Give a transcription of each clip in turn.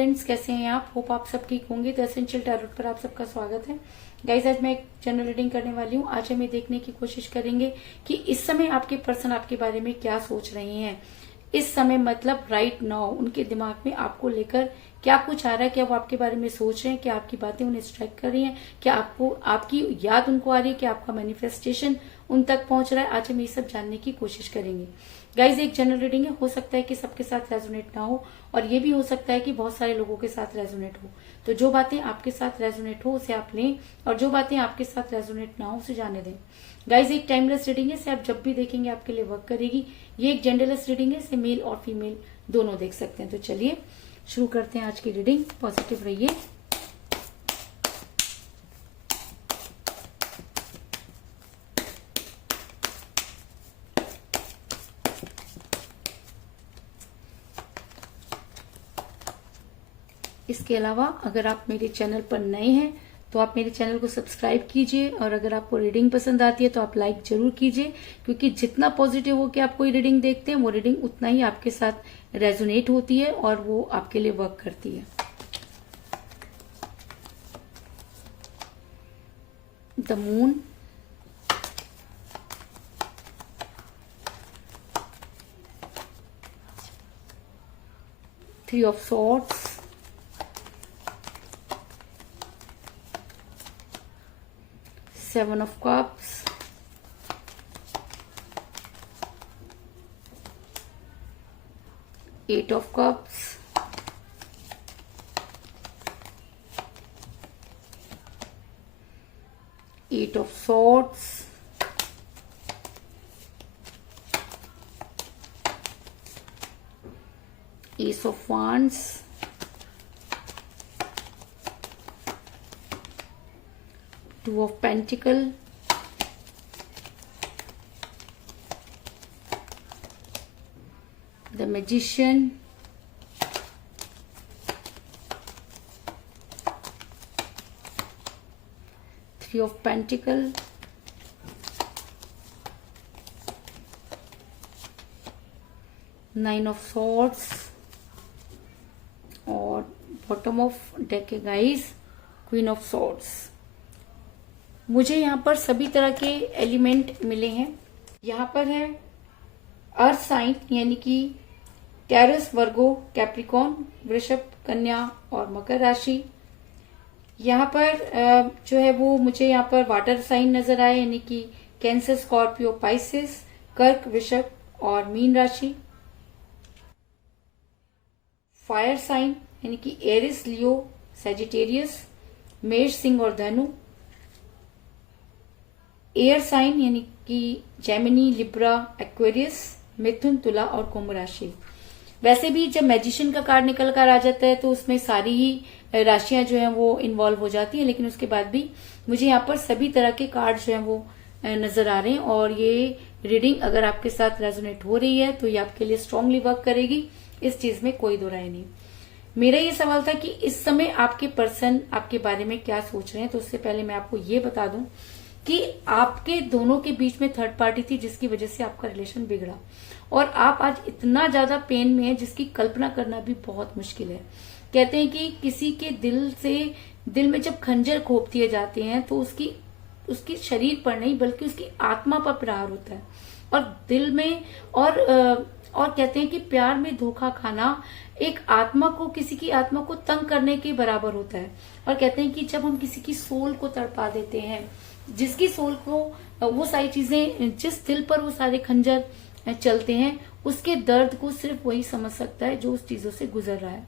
Friends, कैसे हैं आप? होप आप सब ठीक होंगे। तो एसेंशियल टैरोट पर आप सबका स्वागत है। गाइस, आज मैं एक जनरल रीडिंग करने वाली हूँ। आज हम ये देखने की कोशिश करेंगे कि इस समय आपके पर्सन आपके बारे में क्या सोच रहे हैं। इस समय मतलब राइट नाउ उनके दिमाग में आपको लेकर क्या कुछ आ रहा है। क्या वो आपके बारे में सोच रहे हैं? क्या आपकी बातें उन्हें स्ट्राइक कर रही हैं? क्या आपको आपकी याद उनको आ रही है? क्या आपका मैनिफेस्टेशन उन तक पहुंच रहा है? आज हम ये सब जानने की कोशिश करेंगे। गाइज, एक जनरल रीडिंग है, हो सकता है कि सबके साथ रेजोनेट ना हो, और ये भी हो सकता है कि बहुत सारे लोगों के साथ रेजोनेट हो। तो जो बातें आपके साथ रेजोनेट हो उसे आप लें, और जो बातें आपके साथ रेजोनेट ना हो उसे जाने दें। गाइज, एक टाइमलेस रीडिंग है, इसे आप जब भी देखेंगे आपके लिए वर्क करेगी। ये एक जेंडरलेस रीडिंग है, इसे मेल और फीमेल दोनों देख सकते हैं। तो चलिए शुरू करते हैं आज की रीडिंग। पॉजिटिव रहिए। इसके अलावा अगर आप मेरे चैनल पर नए हैं तो आप मेरे चैनल को सब्सक्राइब कीजिए, और अगर आपको रीडिंग पसंद आती है तो आप लाइक जरूर कीजिए, क्योंकि जितना पॉजिटिव हो के आप कोई रीडिंग देखते हैं वो रीडिंग उतना ही आपके साथ रेजोनेट होती है और वो आपके लिए वर्क करती है। The moon, three of swords, Seven of Cups, Eight of Cups, Eight of Swords, Ace of Wands, Two of Pentacles, the Magician, Three of Pentacles, Nine of Swords, और बॉटम ऑफ डेक है guys, queen of swords. मुझे यहाँ पर सभी तरह के element मिले हैं। यहाँ पर है अर्थ साइन, यानी कि टैरस, वर्गो, कैप्रिकॉन, वृषभ, कन्या और मकर राशि। यहाँ पर जो है वो मुझे यहाँ पर वाटर साइन नजर आए, यानी कि कैंसर, स्कॉर्पियो, पाइसेस, कर्क, वृषभ और मीन राशि। फायर साइन यानी कि एरिस, लियो, सेजिटेरियस, मेष, सिंह और धनु। एयर साइन यानी कि जेमिनी, लिब्रा, एक्वेरियस, मिथुन, तुला और कुंभ राशि। वैसे भी जब मैजिशियन का कार्ड निकल कर आ जाता है तो उसमें सारी ही राशियां जो हैं वो इन्वॉल्व हो जाती हैं, लेकिन उसके बाद भी मुझे यहाँ पर सभी तरह के कार्ड जो हैं वो नजर आ रहे हैं। और ये रीडिंग अगर आपके साथ रेजोनेट हो रही है तो ये आपके लिए स्ट्रांगली वर्क करेगी, इस चीज में कोई दो राय नहीं। मेरा ये सवाल था कि इस समय आपके पर्सन आपके बारे में क्या सोच रहे हैं। तो उससे पहले मैं आपको ये बता दूं कि आपके दोनों के बीच में थर्ड पार्टी थी, जिसकी वजह से आपका रिलेशन बिगड़ा, और आप आज इतना ज्यादा पेन में है जिसकी कल्पना करना भी बहुत मुश्किल है। कहते हैं कि किसी के दिल में जब खंजर घोंप दिए जाते हैं तो उसकी शरीर पर नहीं बल्कि उसकी आत्मा पर प्रहार होता है, और दिल में और कहते हैं कि प्यार में धोखा खाना एक आत्मा को, किसी की आत्मा को तंग करने के बराबर होता है। और कहते हैं कि जब हम किसी की सोल को तड़पा देते हैं, जिसकी सोल को वो सारी चीजें, जिस दिल पर वो सारे खंजर चलते हैं, उसके दर्द को सिर्फ वही समझ सकता है जो उस चीजों से गुजर रहा है।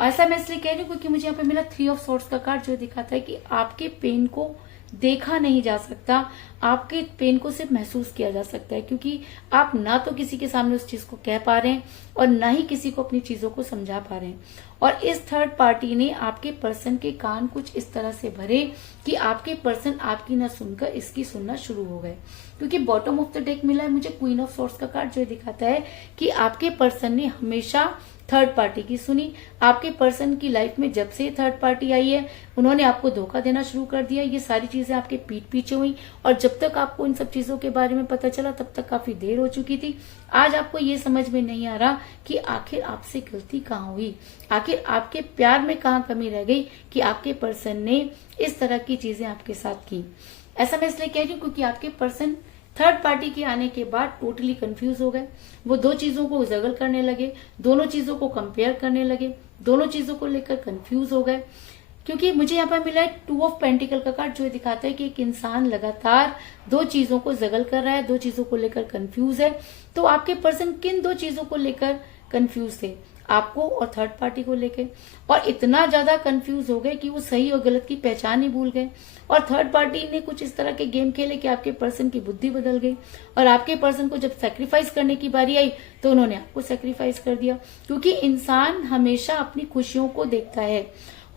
ऐसा मैं इसलिए कह रही हूँ क्योंकि मुझे यहाँ पे मिला थ्री ऑफ सॉर्ड्स का कार्ड, जो दिखाता है कि आपके पेन को देखा नहीं जा सकता, आपके पेन को सिर्फ महसूस किया जा सकता है, क्योंकि आप ना तो किसी के सामने उस चीज को कह पा रहे हैं और ना ही किसी को अपनी चीजों को समझा पा रहे हैं। और इस थर्ड पार्टी ने आपके पर्सन के कान कुछ इस तरह से भरे कि आपके पर्सन आपकी ना सुनकर इसकी सुनना शुरू हो गए। क्योंकि बॉटम ऑफ द डेक मिला है मुझे क्वीन ऑफ सॉर्ड्स का कार्ड, जो दिखाता है कि आपके पर्सन ने हमेशा थर्ड पार्टी की सुनी। आपके पर्सन की लाइफ में जब से थर्ड पार्टी आई है, उन्होंने आपको धोखा देना शुरू कर दिया। ये सारी चीजें आपके पीठ पीछे हुई और जब तक आपको इन सब चीजों के बारे में पता चला तब तक काफी देर हो चुकी थी। आज आपको ये समझ में नहीं आ रहा कि आखिर आपसे गलती कहाँ हुई, आखिर आपके प्यार में कहाँ कमी रह गई कि आपके पर्सन ने इस तरह की चीजें आपके साथ की। ऐसा मैं इसलिए कह रही हूँ क्योंकि आपके पर्सन थर्ड पार्टी के आने के बाद टोटली कंफ्यूज हो गए। वो दो चीजों को उजागर करने लगे, दोनों चीजों को कंपेयर करने लगे, दोनों चीजों को लेकर कंफ्यूज हो गए। क्योंकि मुझे यहाँ पर मिला है 2 ऑफ पेंटिकल का कार्ड, जो दिखाता है कि एक इंसान लगातार दो चीजों को जगल कर रहा है, दो चीजों को लेकर कंफ्यूज है। तो आपके पर्सन किन दो चीजों को लेकर कंफ्यूज थे, आपको और थर्ड पार्टी को लेके, और इतना ज्यादा कंफ्यूज हो गए कि वो सही और गलत की पहचान ही भूल गए। और थर्ड पार्टी ने कुछ इस तरह के गेम खेले कि आपके पर्सन की बुद्धि बदल गई और आपके पर्सन को जब सैक्रिफाइस करने की बारी आई तो उन्होंने आपको सैक्रिफाइस कर दिया। क्योंकि इंसान हमेशा अपनी खुशियों को देखता है।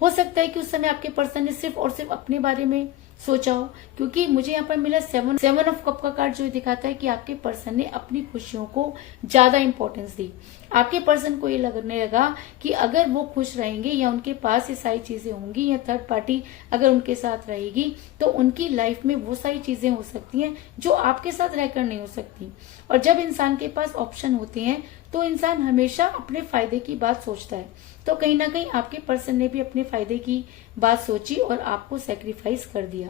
हो सकता है कि उस समय आपके पर्सन ने सिर्फ और सिर्फ अपने बारे में सोचा हो, क्योंकि मुझे यहाँ पर मिला 7 ऑफ कप का कार्ड, जो दिखाता है कि आपके पर्सन ने अपनी खुशियों को ज्यादा इंपॉर्टेंस दी। आपके पर्सन को ये लगने लगा कि अगर वो खुश रहेंगे या उनके पास ये सारी चीजें होंगी या थर्ड पार्टी अगर उनके साथ रहेगी तो उनकी लाइफ में वो सारी चीजें हो सकती हैं जो आपके साथ रहकर नहीं हो सकती। और जब इंसान के पास ऑप्शन होते हैं तो इंसान हमेशा अपने फायदे की बात सोचता है। तो कहीं ना कहीं आपके पर्सन ने भी अपने फायदे की बात सोची और आपको सेक्रीफाइस कर दिया,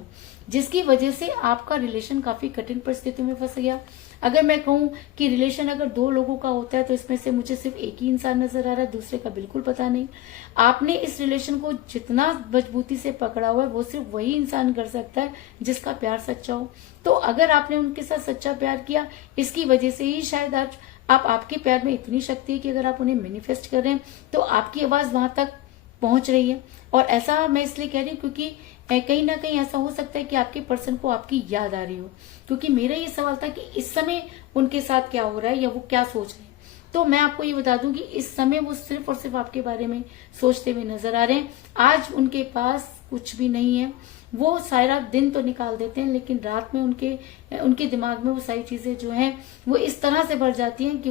जिसकी वजह से आपका रिलेशन काफी कठिन परिस्थितियों में फंस गया। अगर मैं कहूं कि रिलेशन अगर 2 लोगों का होता है तो इसमें से मुझे सिर्फ एक ही इंसान नजर आ रहा है, दूसरे का बिल्कुल पता नहीं। आपने इस रिलेशन को जितना मजबूती से पकड़ा हुआ है वो सिर्फ वही इंसान कर सकता है जिसका प्यार सच्चा हो। तो अगर आपने उनके साथ सच्चा प्यार किया, इसकी वजह से ही शायद आज आपके प्यार में इतनी शक्ति है कि अगर आप उन्हें मैनिफेस्ट कर रहे हैं तो आपकी आवाज वहां तक पहुंच रही है। और ऐसा मैं इसलिए कह रही हूँ क्योंकि कहीं ना कहीं ऐसा हो सकता है कि आपके पर्सन को आपकी याद आ रही हो। क्योंकि मेरा ये सवाल था कि इस समय उनके साथ क्या हो रहा है या वो क्या सोच रहे हैं। तो मैं आपको ये बता दूं कि इस समय वो सिर्फ और सिर्फ आपके बारे में सोचते हुए नजर आ रहे हैं। आज उनके पास कुछ भी नहीं है। वो सारा दिन तो निकाल देते हैं लेकिन रात में उनके दिमाग में वो सारी चीजें जो हैं वो इस तरह से भर जाती हैं कि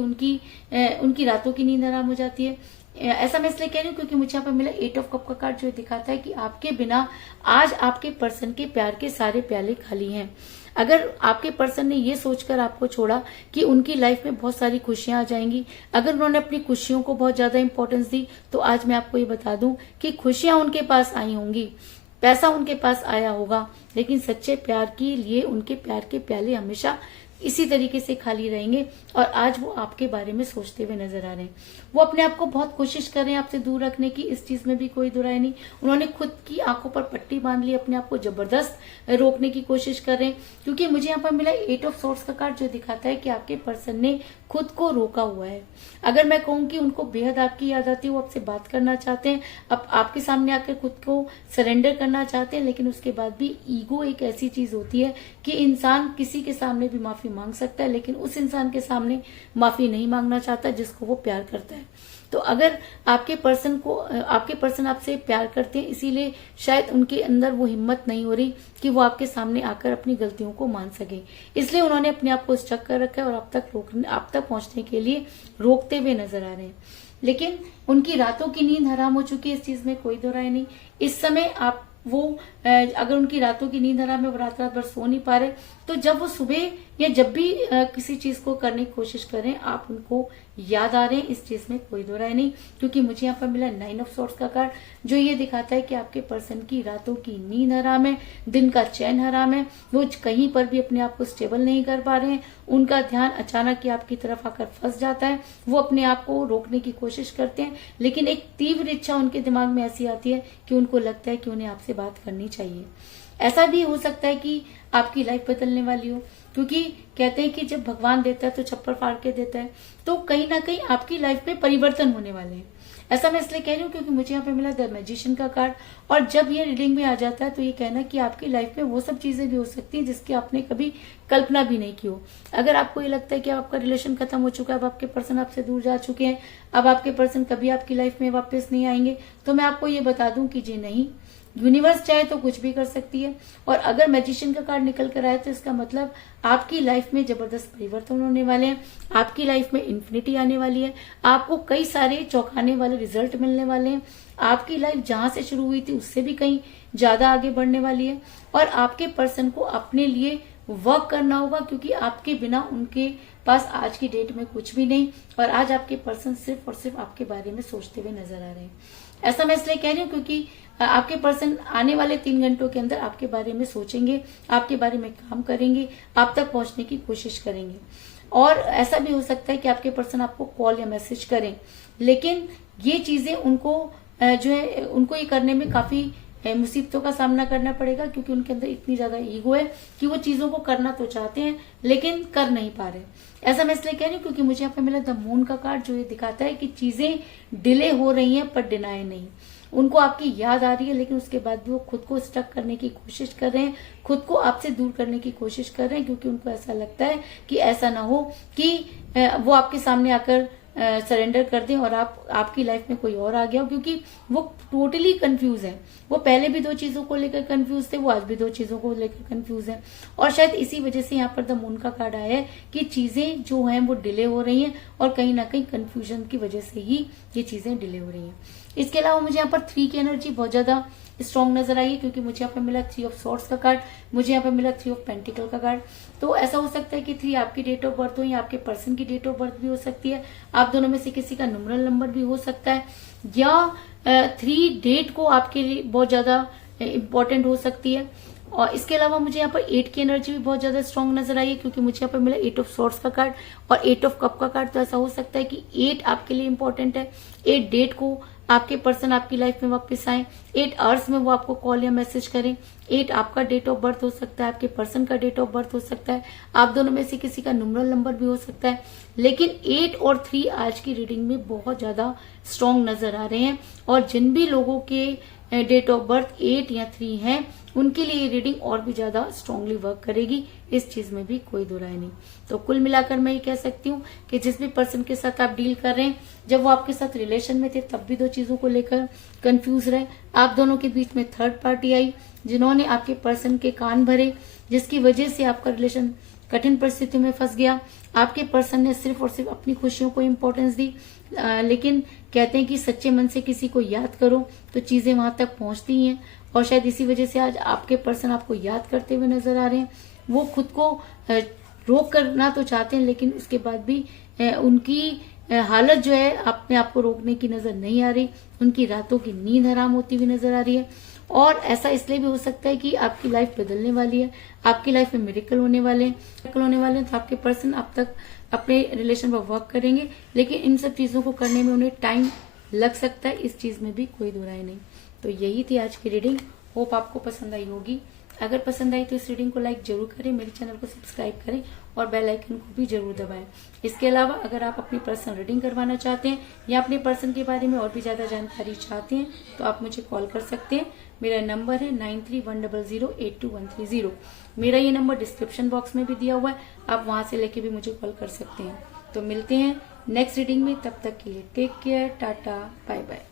उनकी रातों की नींद हराम हो जाती है। ऐसा मैं इसलिए कह रही हूँ क्योंकि मुझे यहाँ पर मिला 8 ऑफ कप का कार्ड, जो दिखाता है कि आपके बिना आज आपके पर्सन के प्यार के सारे प्याले खाली हैं। अगर आपके पर्सन ने ये सोचकर आपको छोड़ा कि उनकी लाइफ में बहुत सारी खुशियां आ जाएंगी, अगर उन्होंने अपनी खुशियों को बहुत ज्यादा इंपॉर्टेंस दी, तो आज मैं आपको ये बता दूं कि खुशियां उनके पास आई होंगी, पैसा उनके पास आया होगा, लेकिन सच्चे प्यार के लिए उनके प्यार के प्याले हमेशा इसी तरीके से खाली रहेंगे। और आज वो आपके बारे में सोचते हुए नजर आ रहे हैं। वो अपने आप को बहुत कोशिश कर रहे हैं आपसे दूर रखने की, इस चीज में भी कोई दुराई नहीं। उन्होंने खुद की आंखों पर पट्टी बांध ली, अपने आप को जबरदस्त रोकने की कोशिश कर रहे हैं। क्योंकि मुझे यहाँ पर मिला 8 ऑफ सोर्ड्स का कार्ड, जो दिखाता है कि आपके पर्सन ने खुद को रोका हुआ है। अगर मैं कहूँ कि उनको बेहद आपकी याद आती है, वो आपसे बात करना चाहते हैं, अब आपके सामने आकर खुद को सरेंडर करना चाहते हैं, लेकिन उसके बाद भी ईगो एक ऐसी चीज होती है कि इंसान किसी के सामने भी माफी मांग सकता है, लेकिन उस इंसान के सामने माफी नहीं मांगना चाहता जिसको वो प्यार करता है। तो अगर आपके पर्सन आपसे प्यार करते हैं, इसीलिए शायद उनके अंदर वो हिम्मत नहीं हो रही कि वो आपके सामने आकर अपनी गलतियों को मान सके, इसलिए उन्होंने अपने आप को स्टक कर रखा है और आप तक पहुंचने के लिए रोकते हुए नजर आ रहे हैं। लेकिन उनकी रातों की नींद हराम हो चुकी है, इस चीज में कोई दो राय नहीं। इस समय अगर उनकी रातों की नींद हराम है, वो रात भर सो नहीं पा रहे, तो जब वो सुबह या जब भी किसी चीज को करने की कोशिश करें, आप उनको याद आ रहे हैं, इस चीज में कोई दो राय नहीं। क्योंकि मुझे यहाँ पर मिला 9 ऑफ सोर्ड्स का कार्ड, जो ये दिखाता है कि आपके पर्सन की रातों की नींद हराम है, दिन का चैन हराम है, वो कहीं पर भी अपने आप को स्टेबल नहीं कर पा रहे हैं। उनका ध्यान अचानक ही आपकी तरफ आकर फंस जाता है, वो अपने आप को रोकने की कोशिश करते हैं, लेकिन एक तीव्र इच्छा उनके दिमाग में ऐसी आती है कि उनको लगता है कि उन्हें आपसे बात करनी चाहिए। ऐसा भी हो सकता है कि आपकी लाइफ बदलने वाली हो, क्योंकि कहते हैं कि जब भगवान देता है तो चप्पल फाड़ के देता है, तो कहीं ना कहीं आपकी लाइफ में परिवर्तन होने वाले हैं। ऐसा मैं इसलिए कह रही हूँ क्योंकि मुझे यहाँ पे मिला द मैजिशियन का कार्ड, और जब ये रीडिंग में आ जाता है तो ये कहना कि आपकी लाइफ में वो सब चीजें भी हो सकती हैं जिसकी आपने कभी कल्पना भी नहीं की हो। अगर आपको ये लगता है कि आपका रिलेशन खत्म हो चुका है, अब आपके पर्सन आपसे दूर जा चुके हैं, अब आपके पर्सन कभी आपकी लाइफ में वापस नहीं आएंगे, तो मैं आपको ये बता दूं कि जी नहीं, यूनिवर्स चाहे तो कुछ भी कर सकती है। और अगर मैजिशियन का कार्ड निकल कर आए तो इसका मतलब आपकी लाइफ में जबरदस्त परिवर्तन होने वाले हैं, आपकी लाइफ में इन्फिनिटी आने वाली है, आपको कई सारे चौंकाने वाले रिजल्ट मिलने वाले हैं, आपकी लाइफ जहां से शुरू हुई थी उससे भी कहीं ज्यादा आगे बढ़ने वाली है। और आपके पर्सन को अपने लिए वर्क करना होगा, क्योंकि आपके बिना उनके पास आज की डेट में कुछ भी नहीं, और आज आपके पर्सन सिर्फ और सिर्फ आपके बारे में सोचते हुए नजर आ रहे हैं। ऐसा मैं इसलिए कह रही हूँ क्योंकि आपके पर्सन आने वाले 3 घंटों के अंदर आपके बारे में सोचेंगे, आपके बारे में काम करेंगे, आप तक पहुंचने की कोशिश करेंगे। और ऐसा भी हो सकता है कि आपके पर्सन आपको कॉल या मैसेज करें, लेकिन ये चीजें उनको जो है उनको ये करने में काफी मुसीबतों का सामना करना पड़ेगा, क्योंकि उनके अंदर इतनी ज्यादा ईगो है कि वो चीजों को करना तो चाहते हैं लेकिन कर नहीं पा रहे। ऐसा मैं इसलिए कह रही हूँ क्योंकि मुझे यहाँ पे मिला द मून का कार्ड, जो ये दिखाता है कि चीजें डिले हो रही हैं पर डिनाई नहीं। उनको आपकी याद आ रही है, लेकिन उसके बाद भी वो खुद को स्टक करने की कोशिश कर रहे हैं, खुद को आपसे दूर करने की कोशिश कर रहे हैं, क्योंकि उनको ऐसा लगता है कि ऐसा ना हो कि वो आपके सामने आकर सरेंडर कर दें और आपकी लाइफ में कोई और आ गया हो, क्योंकि वो टोटली कंफ्यूज है। वो पहले भी 2 चीजों को लेकर कंफ्यूज थे, वो आज भी 2 चीजों को लेकर कंफ्यूज है। और शायद इसी वजह से यहाँ पर द मून का कार्ड आया है कि चीजें जो हैं वो डिले हो रही हैं, और कहीं ना कहीं कंफ्यूजन की वजह से ही ये चीजें डिले हो रही हैं। इसके अलावा मुझे यहाँ पर 3 की एनर्जी बहुत ज्यादा स्ट्रॉन्ग नजर आई है, क्योंकि मुझे यहाँ पे मिला 3 ऑफ सॉर्ड्स का कार्ड, मुझे यहाँ पे मिला 3 ऑफ पेंटिकल का कार्ड। तो ऐसा हो सकता है कि 3 आपकी डेट ऑफ बर्थ हो या आपके पर्सन की डेट ऑफ बर्थ भी हो सकती है, आप दोनों में से किसी का न्यूमरल नंबर भी हो सकता है, या 3 डेट को आपके लिए बहुत ज्यादा इंपॉर्टेंट हो सकती है। और इसके अलावा मुझे यहाँ पर 8 की एनर्जी भी बहुत ज्यादा स्ट्रॉन्ग नजर आई है, क्योंकि मुझे यहाँ पर मिला 8 ऑफ सॉर्ड्स का कार्ड और 8 ऑफ कप का कार्ड। तो ऐसा हो सकता है कि 8 आपके लिए इंपॉर्टेंट है, 8 डेट को आपके पर्सन आपकी लाइफ में वापस आए, 8 आवर्स में वो आपको कॉल या मैसेज करें, 8 आपका डेट ऑफ बर्थ हो सकता है, आपके पर्सन का डेट ऑफ बर्थ हो सकता है, आप दोनों में से किसी का न्यूमरल नंबर भी हो सकता है। लेकिन 8 और 3 आज की रीडिंग में बहुत ज्यादा स्ट्रॉन्ग नजर आ रहे हैं, और जिन भी लोगों के डेट ऑफ बर्थ 8 या 3 है उनके लिए ये रीडिंग और भी ज्यादा स्ट्रांगली वर्क करेगी, इस चीज में भी कोई दो राय नहीं। तो कुल मिलाकर मैं ये कह सकती हूँ कि जिस भी पर्सन के साथ आप डील कर रहे हैं, जब वो आपके साथ रिलेशन में थे तब भी 2 चीजों को लेकर कंफ्यूज रहे, आप दोनों के बीच में थर्ड पार्टी आई जिन्होंने आपके पर्सन के कान भरे, जिसकी वजह से आपका रिलेशन कठिन परिस्थितियों में फंस गया। आपके पर्सन ने सिर्फ और सिर्फ अपनी खुशियों को इम्पोर्टेंस दी, लेकिन कहते हैं कि सच्चे मन से किसी को याद करो तो चीजें वहां तक पहुंचती हैं, और शायद इसी वजह से आज आपके पर्सन आपको याद करते हुए नजर आ रहे हैं। वो खुद को रोक करना तो चाहते हैं, लेकिन उसके बाद भी उनकी हालत जो है अपने आप को रोकने की नजर नहीं आ रही, उनकी रातों की नींद हराम होती हुई नजर आ रही है। और ऐसा इसलिए भी हो सकता है कि आपकी लाइफ बदलने वाली है, आपकी लाइफ में मिरेकल होने वाले हैं, तो आपके पर्सन अब तक अपने रिलेशन पर वर्क करेंगे, लेकिन इन सब चीजों को करने में उन्हें टाइम लग सकता है, इस चीज में भी कोई दो राय नहीं। तो यही थी आज की रीडिंग, होप आपको पसंद आई होगी। अगर पसंद आई तो इस रीडिंग को लाइक जरूर करें, मेरे चैनल को सब्सक्राइब करें और बेल आइकन को भी जरूर दबाएं। इसके अलावा अगर आप अपनी पर्सनल रीडिंग करवाना चाहते हैं या अपने पर्सन के बारे में और भी ज्यादा जानकारी चाहते हैं तो आप मुझे कॉल कर सकते हैं। मेरा नंबर है 9310082130। मेरा ये नंबर डिस्क्रिप्शन बॉक्स में भी दिया हुआ है, आप वहां से लेके भी मुझे कॉल कर सकते हैं। तो मिलते हैं नेक्स्ट रीडिंग में, तब तक के लिए take care, tata, bye bye.